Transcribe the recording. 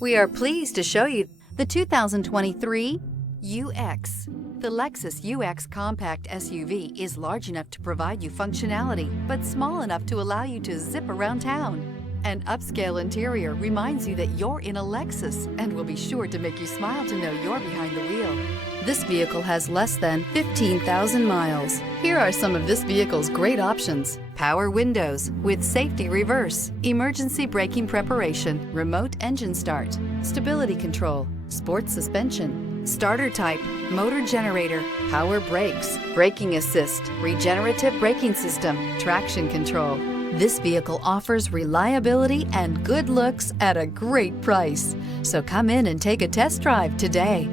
We are pleased to show you the 2023 UX. The Lexus UX compact SUV is large enough to provide you functionality, but small enough to allow you to zip around town. An upscale interior reminds you that you're in a Lexus and will be sure to make you smile to know you're behind the wheel. This vehicle has less than 15,000 miles. Here are some of this vehicle's great options: power windows with safety reverse, emergency braking preparation, remote engine start, stability control, sports suspension, starter type, motor generator, power brakes, braking assist, regenerative braking system, traction control. This vehicle offers reliability and good looks at a great price. So come in and take a test drive today.